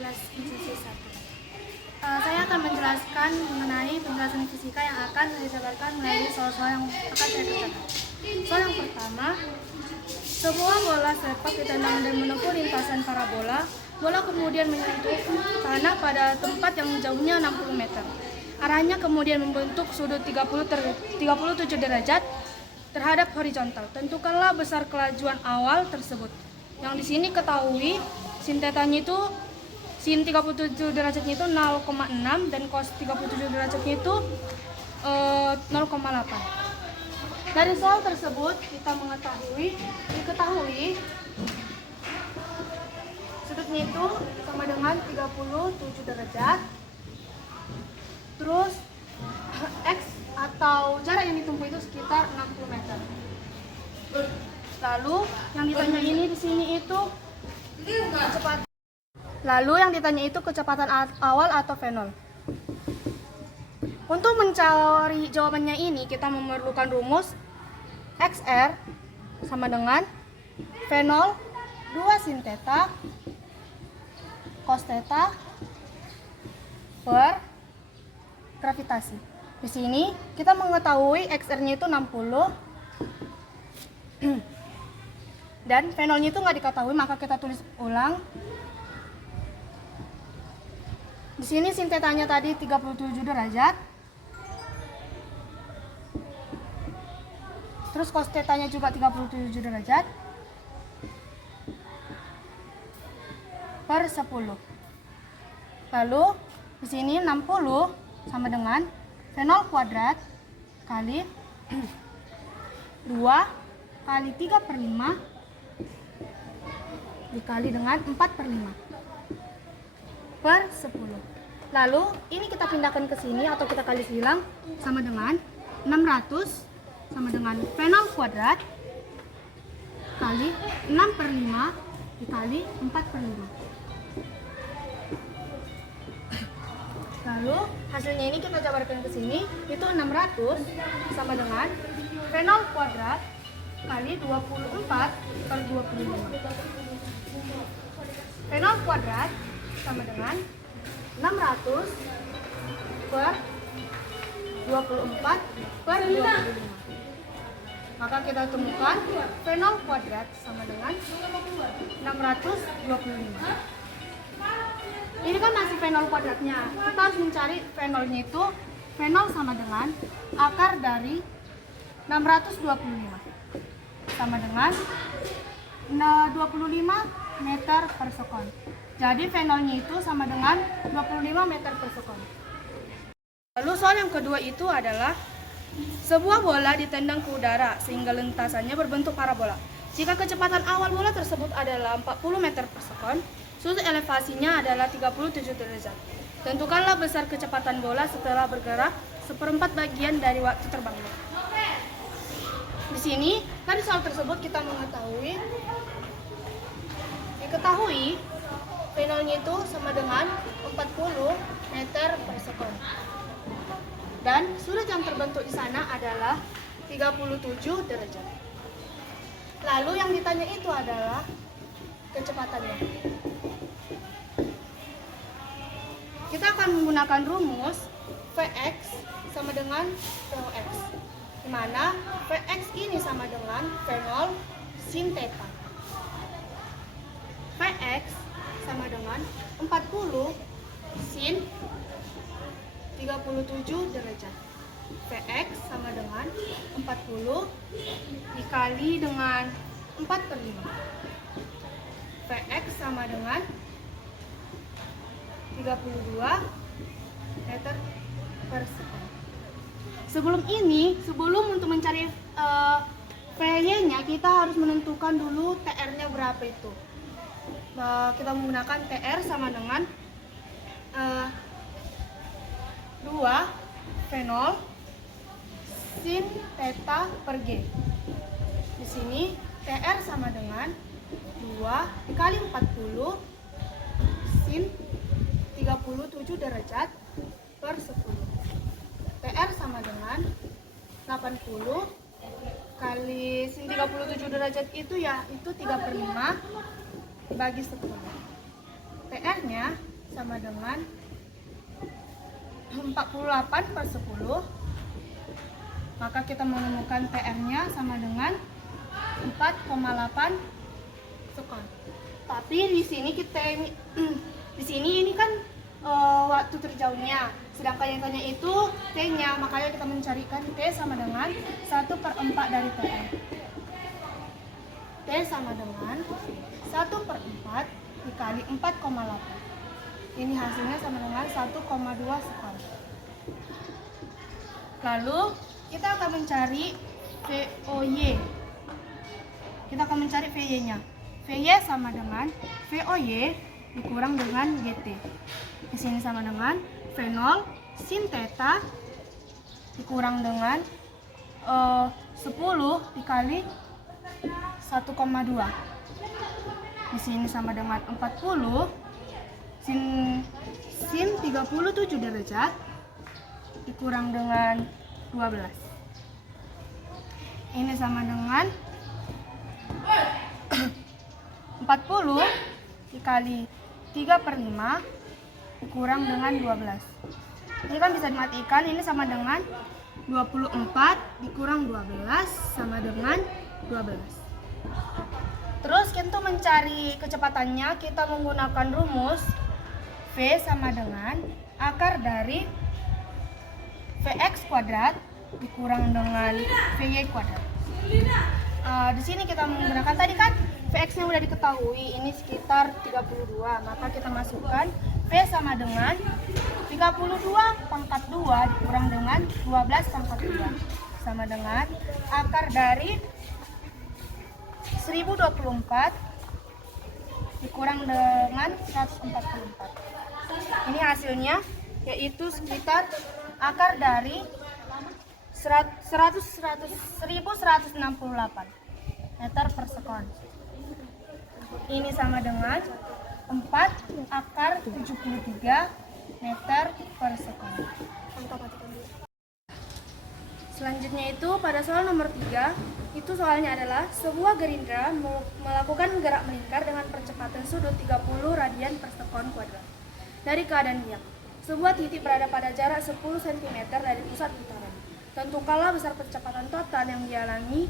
kelas sisi 1. Saya akan menjelaskan mengenai penjelasan fisika yang akan saya jabarkan melalui soal-soal yang akan saya kerjakan. Soal yang pertama, sebuah bola sepak ditendang dan menempuh lintasan parabola. Bola kemudian menyentuh tanah pada tempat yang jauhnya 60 meter. Arahnya kemudian membentuk sudut 37 derajat terhadap horizontal. Tentukanlah besar kelajuan awal tersebut. Yang di sini ketahui sin tetanya itu sin 37 derajatnya itu 0,6 dan cos 37 derajatnya itu 0,8. Dari soal tersebut kita diketahui sudutnya itu sama dengan 37 derajat. Terus X atau jarak yang ditempuh itu sekitar 60 meter. Lalu yang ditanya ini di sini itu kecepatan. Lalu yang ditanya itu kecepatan awal atau V0. Untuk mencari jawabannya ini kita memerlukan rumus XR sama dengan V0 2 sin theta cos theta per gravitasi. Di sini kita mengetahui XR-nya itu 60 dan V0-nya itu nggak diketahui, maka kita tulis ulang. Di sini sin theta-nya tadi 37 derajat. Terus cos theta-nya juga 37 derajat per 10. Lalu di sini 60 sama dengan V0 kuadrat kali 2 kali 3/5 dikali dengan 4/5 per 10. Lalu ini kita pindahkan ke sini atau kita kali silang sama dengan 600 sama dengan V0 kuadrat kali 6/5 dikali 4/5. Lalu hasilnya ini kita jabarkan ke sini, itu 600 sama dengan V0 kuadrat kali 24 per 25. V0 kuadrat sama dengan 600 per 24 per 25. Maka kita temukan V0 kuadrat sama dengan 625. Ini kan masih V0 kuadratnya. Kita harus mencari V0-nya itu. V0 sama dengan akar dari 625 sama dengan 25 meter per sekon. Jadi V0-nya itu sama dengan 25 meter per sekon. Lalu soal yang kedua itu adalah sebuah bola ditendang ke udara sehingga lintasannya berbentuk parabola. Jika kecepatan awal bola tersebut adalah 40 meter per sekon, sudut elevasinya adalah 37 derajat. Tentukanlah besar kecepatan bola setelah bergerak seperempat bagian dari waktu terbangnya. Di sini, dari soal tersebut kita diketahui V0-nya itu sama dengan 40 meter per sekon. Dan sudut yang terbentuk di sana adalah 37 derajat. Lalu yang ditanya itu adalah kecepatannya. Kita akan menggunakan rumus Vx sama dengan Vx, di mana Vx ini sama dengan V0 sin theta. Vx sama dengan 40 sin 37 derajat. Vx sama dengan 40 dikali dengan 4/5. Vx sama dengan 32 meter per sekon. Sebelum untuk mencari V-nya, kita harus menentukan dulu TR-nya berapa itu. Kita menggunakan TR sama dengan 2 V0 sin theta per G. Di sini TR sama dengan 2 dikali 40 sin 37 derajat per 10. TR sama dengan 80 kali sin 37 derajat itu 3/5 dibagi 10. TR-nya sama dengan 48/10. Maka kita menemukan PR-nya sama dengan 4,8 sekon. Tapi di sini ini kan waktu terjauhnya, sedangkan yang tanya itu T-nya, makanya kita mencarikan T sama dengan 1/4 dari PR. T sama dengan 1/4 dikali 4,8. Ini hasilnya sama dengan 1,2 sekon. Lalu kita akan mencari VOY. Kita akan mencari VY-nya. VY sama dengan VOY dikurang dengan GT. Di sini sama dengan V0 sin theta dikurang dengan 10 dikali 1,2. Di sini sama dengan 40 sin 37 derajat dikurang dengan 12. Ini sama dengan 40 dikali 3/5 dikurang dengan 12. Ini kan bisa dimatikan, ini sama dengan 24 dikurang 12 sama dengan 12. Terus untuk mencari kecepatannya kita menggunakan rumus V sama dengan akar dari Vx kuadrat dikurang dengan Vy kuadrat. Di sini kita menggunakan tadi kan Vx-nya udah diketahui, ini sekitar 32. Maka kita masukkan V sama dengan 32/2 dikurang dengan 12/2 sama dengan akar dari 1024 dikurang dengan 144. Ini hasilnya yaitu sekitar akar dari 1168 meter per sekon. Ini sama dengan 4 akar 73 meter per sekon. Selanjutnya itu pada soal nomor 3, itu soalnya adalah sebuah gerindra melakukan gerak melingkar dengan percepatan sudut 30 radian per sekon kuadrat. Dari keadaan diam, sebuah titik berada pada jarak 10 cm dari pusat putaran. Tentukanlah besar percepatan total yang dialami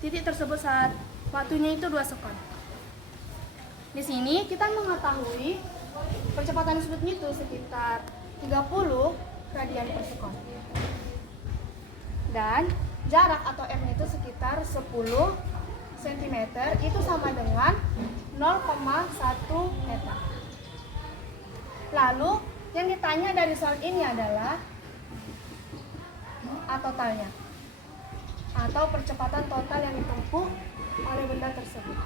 titik tersebut saat waktunya itu 2 sekon. Di sini kita mengetahui percepatan sudutnya itu sekitar 30 radian per sekon. Dan jarak atau R-nya itu sekitar 10 cm, itu sama dengan 0,1 meter. Lalu yang ditanya dari soal ini adalah A totalnya, atau percepatan total yang ditempuh oleh benda tersebut.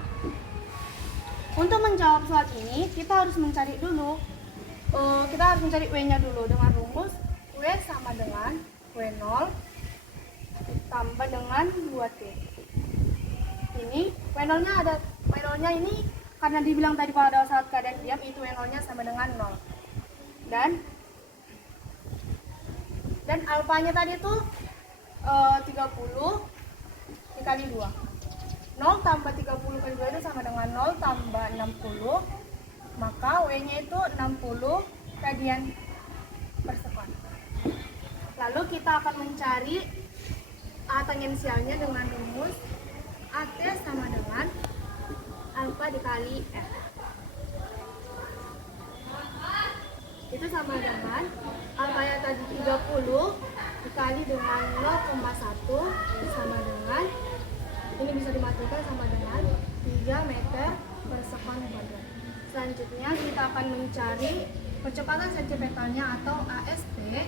Untuk menjawab soal ini kita harus mencari dulu, W-nya dulu dengan rumus W sama dengan W0 tambah dengan 2T. Ini W0-nya ini karena dibilang tadi pada saat keadaan diam itu W0-nya sama dengan 0. Dan alfanya tadi itu 30 dikali 2. 0 tambah 30 kali 2 itu sama dengan 0 tambah 60. Maka W-nya itu 60 radian per sekon. Lalu kita akan mencari A tangensialnya dengan rumus AT sama dengan alfa dikali F. Itu sama dengan alfanya tadi 30 dikali dengan 0,1 sama dengan, ini bisa dimatikan, sama dengan 3 meter per sekon kuadrat. Selanjutnya kita akan mencari percepatan sentripetalnya atau AST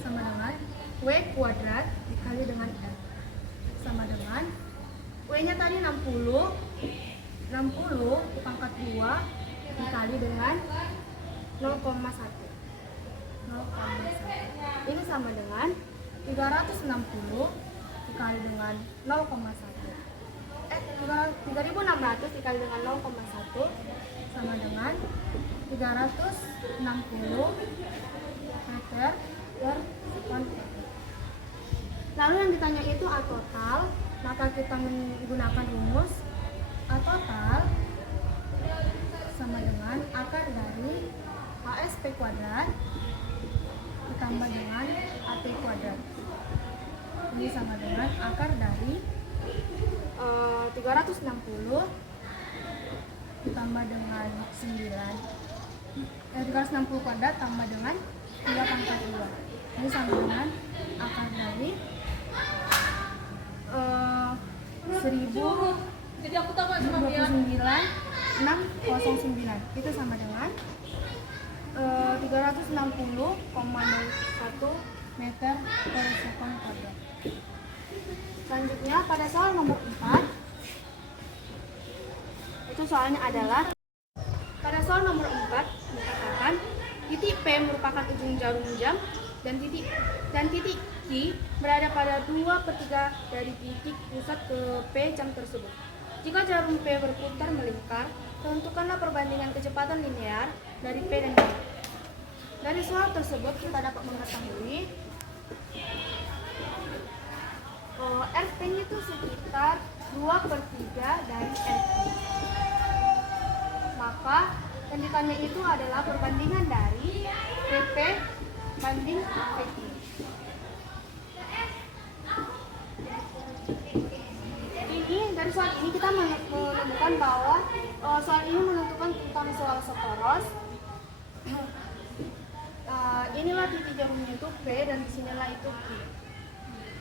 sama dengan W kuadrat dikali dengan R sama dengan W-nya tadi 60 pangkat 2 dikali dengan 0,1. Ini sama dengan 360 dikali dengan 0,1. 3600 dikali dengan 0,1 sama dengan 360 meter per sekon. Lalu yang ditanya itu A total, maka kita menggunakan rumus A total sama dengan akar dari H FP kuadrat ditambah dengan AP kuadrat. Ini sama dengan akar dari 360 ditambah dengan 9. 360 kuadrat tambah dengan 3 pangkat 2. Ini sama dengan akar dari 1029,609. Itu sama dengan 360,01 meter per sekon kuadrat. Selanjutnya pada soal nomor 4, itu soalnya adalah pada soal nomor 4 dikatakan titik P merupakan ujung jarum jam dan titik Q berada pada 2/3 dari titik pusat ke P jam tersebut. Jika jarum P berputar melingkar, tentukanlah perbandingan kecepatan linear dari P dan Q. Dari soal tersebut kita dapat mengetahui RP-nya itu sekitar 2/3 dari RP. Maka yang ditanya itu adalah perbandingan dari PP banding PP. Ini dari soal ini kita menemukan bahwa soal ini menentukan tentang soal poros. Inilah titik jarumnya itu P dan disinilah itu Q.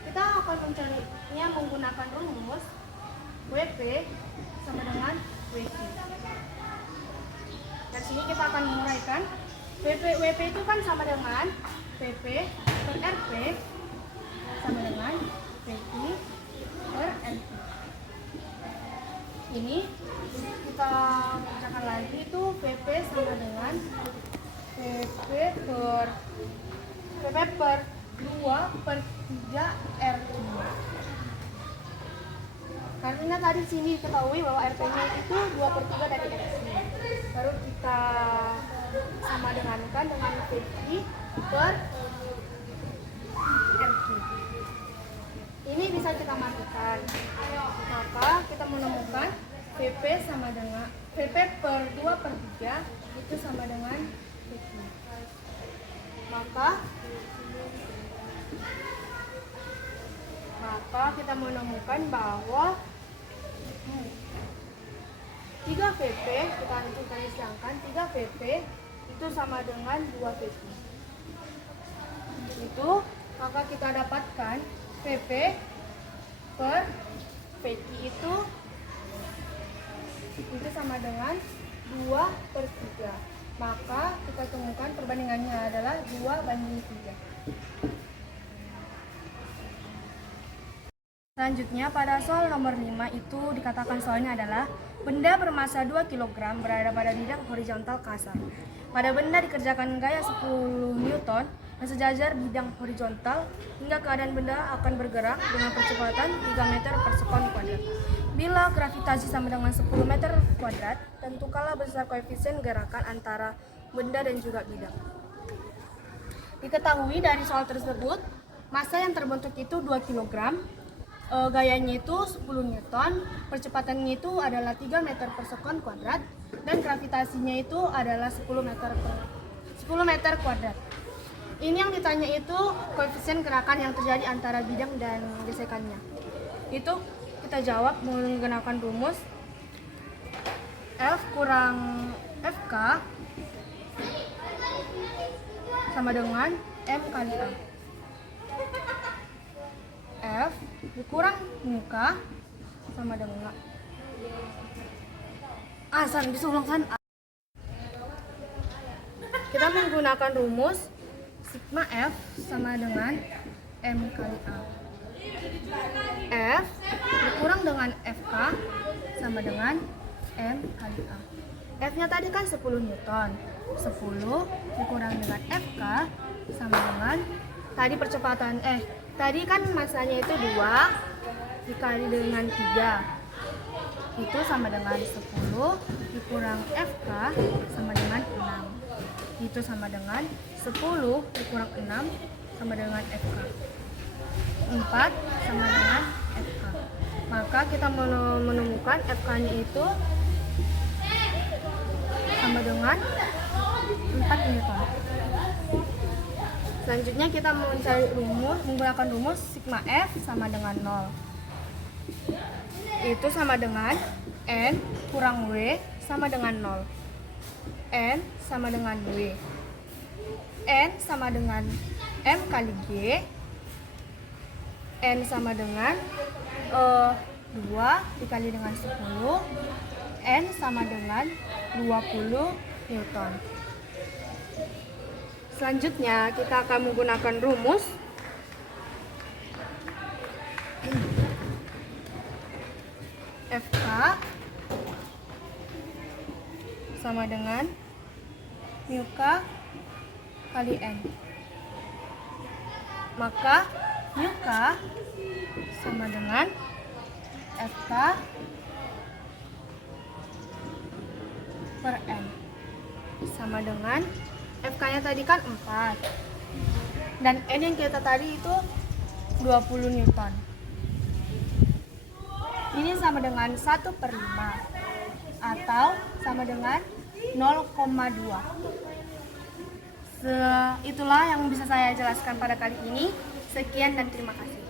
Kita akan mencarinya menggunakan rumus WP sama dengan WQ. Dari sini kita akan menguraikan WP itu kan sama dengan PP per RP sama dengan PQ per NQ. Ini kita kerjakan lagi itu PP sama dengan PP per 2/3 RQ. Artinya tadi sini diketahui bahwa RP-nya itu 2/3 dari RQ. Baru kita sama dengankan dengan PP per RQ. Ini bisa kita matikan. Maka kita menemukan PP sama dengan PP per 2/3 itu sama dengan PP. Maka kita menemukan bahwa 3 PP, kita siangkan 3 PP itu sama dengan 2 PP. Itu maka kita dapatkan PP per PQ itu sama dengan 2/3. Maka kita temukan perbandingannya adalah 2/3. Selanjutnya pada soal nomor 5 itu dikatakan soalnya adalah benda bermassa 2 kg berada pada bidang horizontal kasar. Pada benda dikerjakan gaya 10 Newton dan sejajar bidang horizontal hingga keadaan benda akan bergerak dengan percepatan 3 meter per sekon kuadrat. Bila gravitasi sama dengan 10 meter kuadrat, tentukanlah besar koefisien gerakan antara benda dan juga bidang. Diketahui dari soal tersebut, massa yang terbentuk itu 2 kg, gayanya itu 10 Newton, percepatannya itu adalah 3 meter per sekon kuadrat, dan gravitasinya itu adalah 10 meter kuadrat. Ini yang ditanya itu koefisien gerakan yang terjadi antara bidang dan gesekannya. Itu kita jawab menggunakan rumus F kurang FK sama dengan M kali A. F dikurang muka sama dengan disulangkan A. Kita menggunakan rumus sigma F sama dengan M kali A. F dikurang dengan FK sama dengan M kali A. F-nya tadi kan 10 Newton. 10 dikurang dengan FK sama dengan tadi percepatan tadi kan massanya itu 2 dikali dengan 3. Itu sama dengan 10 dikurang FK sama dengan 6. Itu sama dengan 10 dikurang 6 sama dengan FK. 4 sama dengan FK. Maka kita menemukan FK-nya itu sama dengan 4 4 Newton. Selanjutnya kita mencari menggunakan rumus sigma F sama dengan 0. Itu sama dengan N kurang W sama dengan 0. N sama dengan W. N sama dengan M kali G. N sama dengan 2 dikali dengan 10. N sama dengan 20 Newton. Selanjutnya kita akan menggunakan rumus FK sama dengan μK kali N. Maka μK sama dengan FK per N sama dengan FK-nya tadi kan 4 dan N yang kita tadi itu 20 Newton. Ini sama dengan 1/5 atau sama dengan 0,2. Itulah yang bisa saya jelaskan pada kali ini. Sekian dan terima kasih.